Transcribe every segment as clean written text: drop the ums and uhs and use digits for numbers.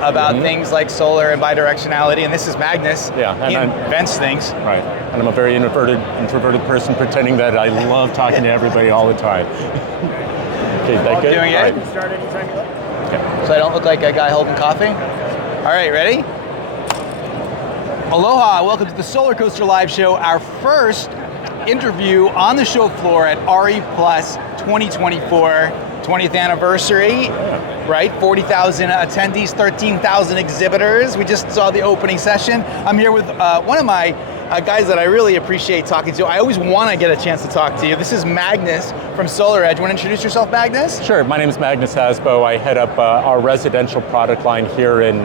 about things like solar and bidirectionality, and this is Magnus. Yeah, he invents things. Right, and I'm a very introverted person pretending that I love talking to everybody all the time. Okay, that good? Doing it? Right. You can start anytime you like. Okay. So I don't look like a guy holding coffee? All right, ready? Aloha, welcome to the Solar Coaster Live Show, our first interview on the show floor at RE Plus 2024, 20th anniversary, right? 40,000 attendees, 13,000 exhibitors. We just saw the opening session. I'm here with one of my guys that I really appreciate talking to. I always want to get a chance to talk to you. This is Magnus from SolarEdge. Want to introduce yourself, Magnus? Sure, my name is Magnus Hasbo. I head up our residential product line here in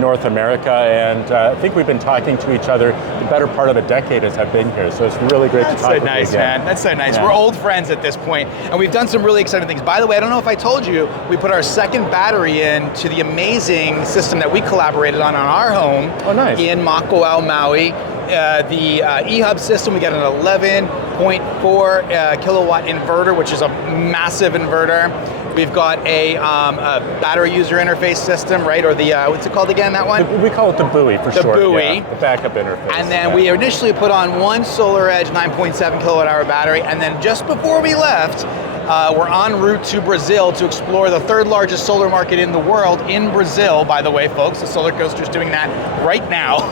North America, and I think we've been talking to each other the better part of a decade as I've been here, so it's really great to talk with you. That's so nice, man. That's so nice. Yeah. We're old friends at this point, and we've done some really exciting things. By the way, I don't know if I told you, we put our second battery in to the amazing system that we collaborated on our home in Makauao, Maui. The eHub system, we got an 11.4 kilowatt inverter, which is a massive inverter. We've got a battery user interface system, right? Or the, what's it called again, that one? We call it the buoy for short. The buoy. Yeah, the backup interface. And then we initially put on one SolarEdge 9.7 kilowatt hour battery, and then just before we left, we're en route to Brazil to explore the third largest solar market in the world in Brazil, by the way, folks. The Solar Coaster's doing that right now.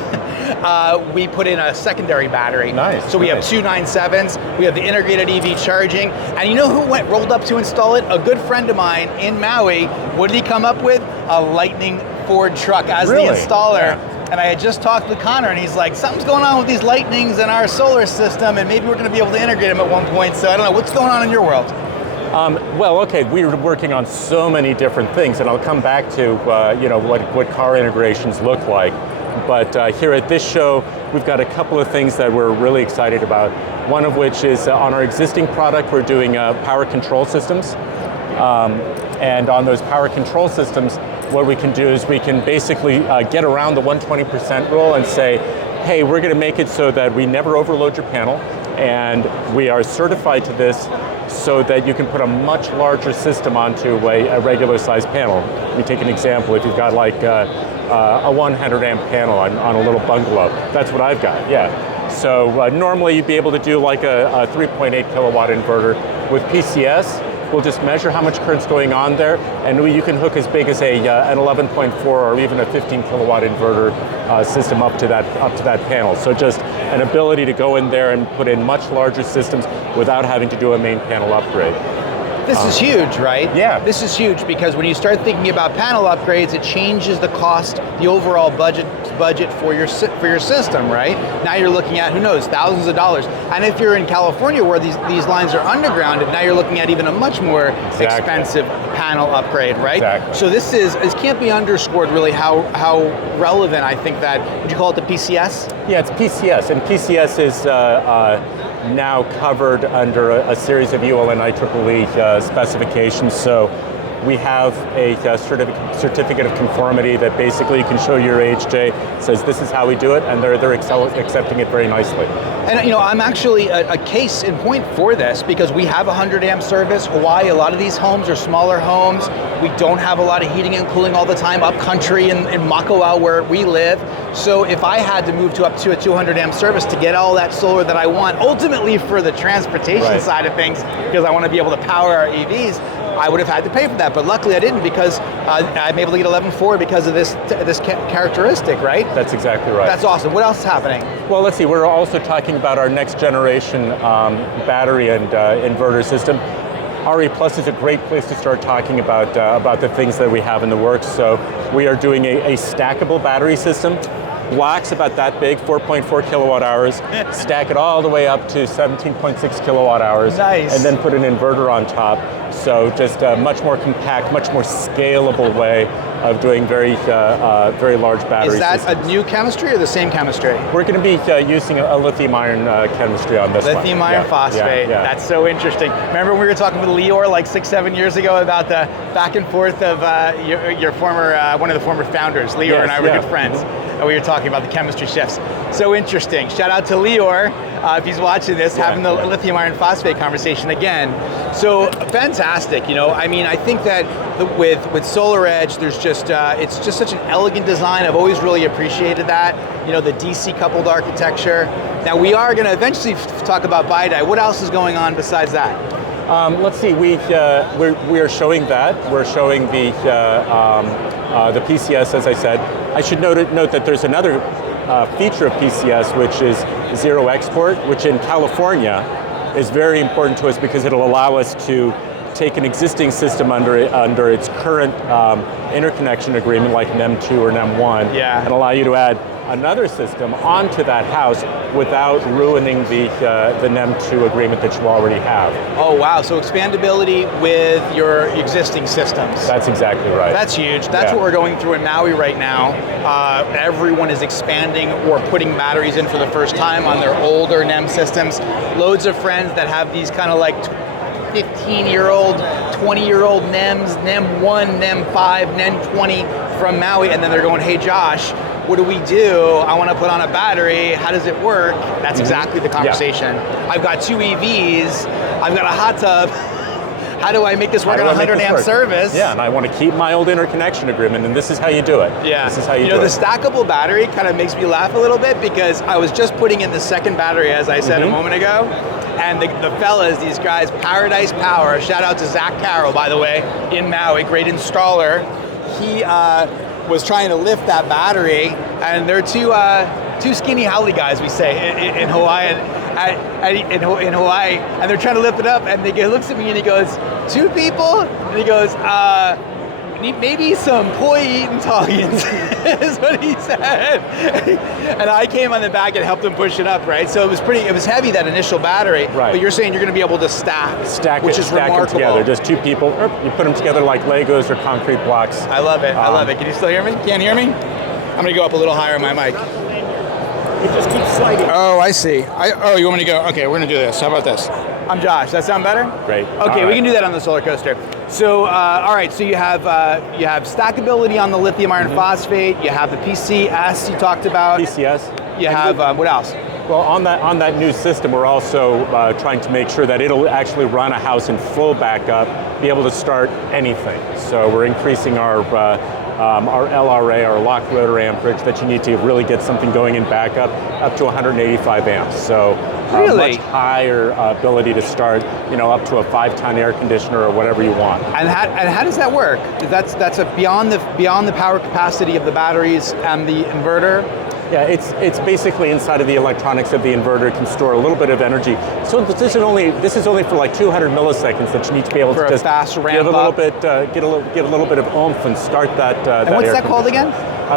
We put in a secondary battery. Nice. So we have two 9.7s, we have the integrated EV charging, and you know who rolled up to install it? A good friend of mine in Maui. What did he come up with? A Lightning Ford truck as the installer. Yeah. And I had just talked with Connor, and he's like, something's going on with these Lightnings in our solar system, and maybe we're going to be able to integrate them at one point. So I don't know, what's going on in your world? Well, okay, we were working on so many different things, and I'll come back to what car integrations look like. But here at this show, we've got a couple of things that we're really excited about. One of which is on our existing product, we're doing power control systems. And on those power control systems, what we can do is we can basically get around the 120% rule and say, hey, we're going to make it so that we never overload your panel, and we are certified to this so that you can put a much larger system onto a regular size panel. Let me take an example. If you've got like a 100 amp panel on a little bungalow, that's what I've got, yeah. So normally you'd be able to do like a 3.8 kilowatt inverter. With PCS, we'll just measure how much current's going on there, and you can hook as big as an 11.4 or even a 15 kilowatt inverter system up to that panel. So just an ability to go in there and put in much larger systems without having to do a main panel upgrade. This is huge, right? Yeah. This is huge because when you start thinking about panel upgrades, it changes the cost, the overall budget for your system, right? Now you're looking at, who knows, thousands of dollars. And if you're in California where these lines are underground, now you're looking at even a much more expensive panel upgrade, right? Exactly. So this can't be underscored really how relevant I think that, would you call it the PCS? Yeah, it's PCS, and PCS is now covered under a series of UL and IEEE specifications. So we have a certificate of conformity that basically you can show your AHJ, says this is how we do it, and they're accepting it very nicely. And I'm actually a case in point for this because we have 100 amp service. Hawaii, a lot of these homes are smaller homes. We don't have a lot of heating and cooling all the time up country in Makauao where we live. So if I had to move up to a 200 amp service to get all that solar that I want, ultimately for the transportation side of things, because I want to be able to power our EVs, I would have had to pay for that, but luckily I didn't because I'm able to get 11.4 because of this characteristic, right? That's exactly right. That's awesome. What else is happening? Well, let's see. We're also talking about our next generation battery and inverter system. RE Plus is a great place to start talking about the things that we have in the works. So we are doing a stackable battery system. Wax about that big, 4.4 kilowatt hours, stack it all the way up to 17.6 kilowatt hours, nice. And then put an inverter on top. So just a much more compact, much more scalable way of doing very large battery systems. Is that a new chemistry or the same chemistry? We're going to be using a lithium iron chemistry on this one. Lithium iron phosphate. Yeah. That's so interesting. Remember when we were talking with Lior like 6-7 years ago about the back and forth of your former one of the former founders. Lior and I were good friends. And we were talking about the chemistry shifts. So interesting. Shout out to Lior, if he's watching this, having the lithium iron phosphate conversation again. So fantastic, I mean, I think that with SolarEdge, there's just it's just such an elegant design. I've always really appreciated that. You know, the DC coupled architecture. Now we are going to eventually talk about BiDi. What else is going on besides that? Let's see. We are showing that. We're showing the PCS, as I said. I should note that there's another feature of PCS, which is zero export, which in California is very important to us because it'll allow us to take an existing system under its current interconnection agreement, like NEM2 or NEM1, and allow you to add another system onto that house without ruining the NEM2 agreement that you already have. Oh wow, so expandability with your existing systems. That's exactly right. That's huge. That's what we're going through in Maui right now. Everyone is expanding or putting batteries in for the first time on their older NEM systems. Loads of friends that have these kind of like 15-year-old, 20-year-old NEMs, NEM1, NEM5, NEM20 from Maui, and then they're going, hey Josh, what do we do? I want to put on a battery. How does it work? That's exactly the conversation. I've got 2 EVs. I've got a hot tub. How do I make this work on a 100 amp service? Yeah, and I want to keep my old interconnection agreement, and this is how you do it. Yeah. This is how you do know, it. The stackable battery kind of makes me laugh a little bit because I was just putting in the second battery, as I said a moment ago, and the fellas, these guys, Paradise Power, shout out to Zach Carroll, by the way, in Maui, great installer. He was trying to lift that battery, and they're two skinny haole guys, we say, in Hawaii, in Hawaii, and they're trying to lift it up, and he looks at me and he goes, 2 people? And he goes, maybe some poi Italians, is what he said. And I came on the back and helped him push it up, right? So it was heavy, that initial battery, but you're saying you're going to be able to stack which is remarkable. Them together, just 2 people, you put them together like Legos or concrete blocks. I love it, I love it. Can you still hear me? Can't hear me? I'm going to go up a little higher on my mic. It just keeps sliding. Oh, I see. You want me to go? Okay, we're going to do this. How about this? I'm Josh. That sound better? Great. Okay, we can do that on the solar coaster. So, all right. So you have stackability on the lithium iron phosphate. You have the PCS you talked about. PCS. You have what else? Well, on that new system, we're also trying to make sure that it'll actually run a house in full backup, be able to start anything. So we're increasing our LRA, our locked rotor amperage, that you need to really get something going in backup up to 185 amps. So much higher ability to start, up to a 5-ton air conditioner or whatever you want. And how does that work? That's beyond the power capacity of the batteries and the inverter. Yeah, it's basically inside of the electronics of the inverter. It can store a little bit of energy. So this is only for like 200 milliseconds that you need to be able to just fast ramp give a little bit, get a little bit of oomph and start that. And what's that called again?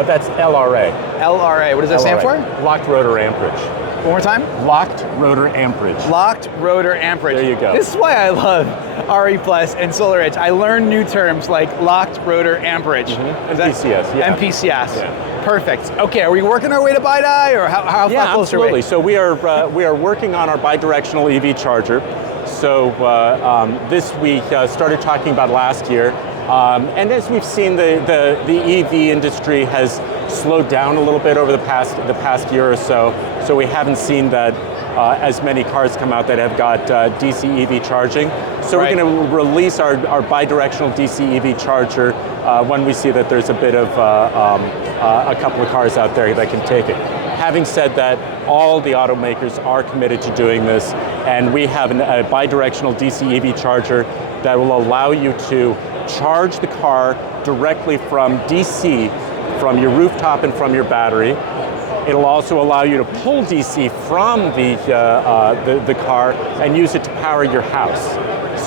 That's LRA. LRA. What does that stand for? Locked rotor amperage. One more time? Locked rotor amperage. Locked rotor amperage. There you go. This is why I love RE Plus and SolarEdge. I learn new terms like locked rotor amperage. And PCS, yeah. And PCS. Yeah. Perfect. Okay, are we working our way to BiDi, or how far close are we? So we are working on our bidirectional EV charger. So this we started talking about last year. And as we've seen, the EV industry has slowed down a little bit over the past year or so. So we haven't seen that as many cars come out that have got DC EV charging. So we're going to release our bidirectional DC EV charger when we see that there's a bit of a couple of cars out there that can take it. Having said that, all the automakers are committed to doing this, and we have a bidirectional DC EV charger that will allow you to charge the car directly from DC, from your rooftop and from your battery. It'll also allow you to pull DC from the car and use it to power your house.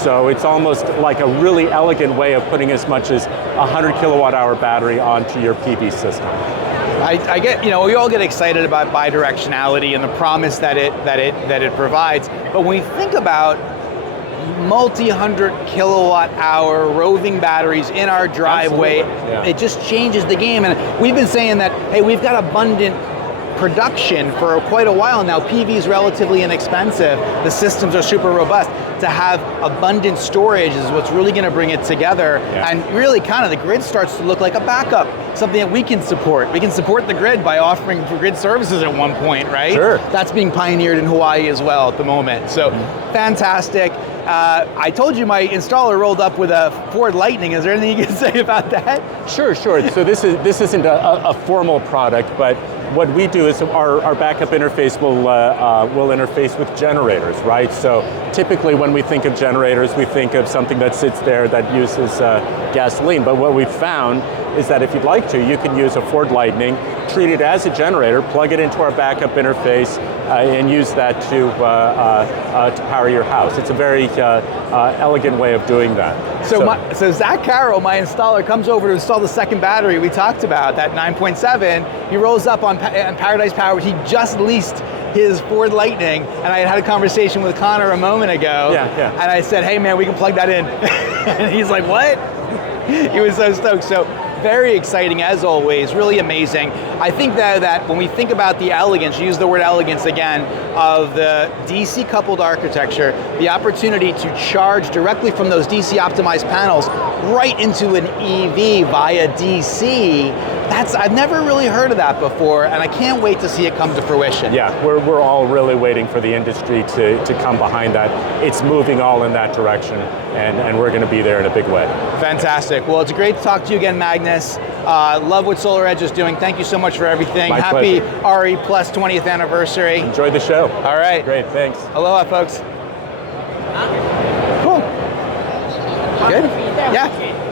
So it's almost like a really elegant way of putting as much as 100 kilowatt hour battery onto your PV system. I get, we all get excited about bidirectionality and the promise that it provides. But when we think about multi-hundred kilowatt hour roving batteries in our driveway, it just changes the game. And we've been saying that, hey, we've got abundant production for quite a while now. PV is relatively inexpensive. The systems are super robust. To have abundant storage is what's really going to bring it together. And really kind of the grid starts to look like a backup, something that we can support. We can support the grid by offering grid services at one point, right? Sure. That's being pioneered in Hawaii as well at the moment. So fantastic. I told you my installer rolled up with a Ford Lightning. Is there anything you can say about that? Sure. So this isn't a formal product, but what we do is our backup interface will interface with generators, right? So typically when we think of generators, we think of something that sits there that uses gasoline. But what we've found is that if you'd like to, you can use a Ford Lightning, treat it as a generator, plug it into our backup interface, and use that to power your house. It's a very elegant way of doing that. So Zach Carroll, my installer, comes over to install the second battery we talked about, that 9.7. He rolls up on Paradise Power. He just leased his Ford Lightning, and I had a conversation with Connor a moment ago. Yeah. And I said, hey man, we can plug that in. And he's like, what? He was so stoked. So very exciting as always, really amazing. I think that when we think about the elegance, use the word elegance again, of the DC coupled architecture, the opportunity to charge directly from those DC optimized panels right into an EV via DC, I've never really heard of that before, and I can't wait to see it come to fruition. Yeah, we're all really waiting for the industry to come behind that. It's moving all in that direction, and we're going to be there in a big way. Fantastic. Well, it's great to talk to you again, Magnus. Love what SolarEdge is doing. Thank you so much for everything. My Happy pleasure. RE Plus 20th anniversary. Enjoy the show. All right. Great, thanks. Aloha, folks. Cool. Good? Yeah.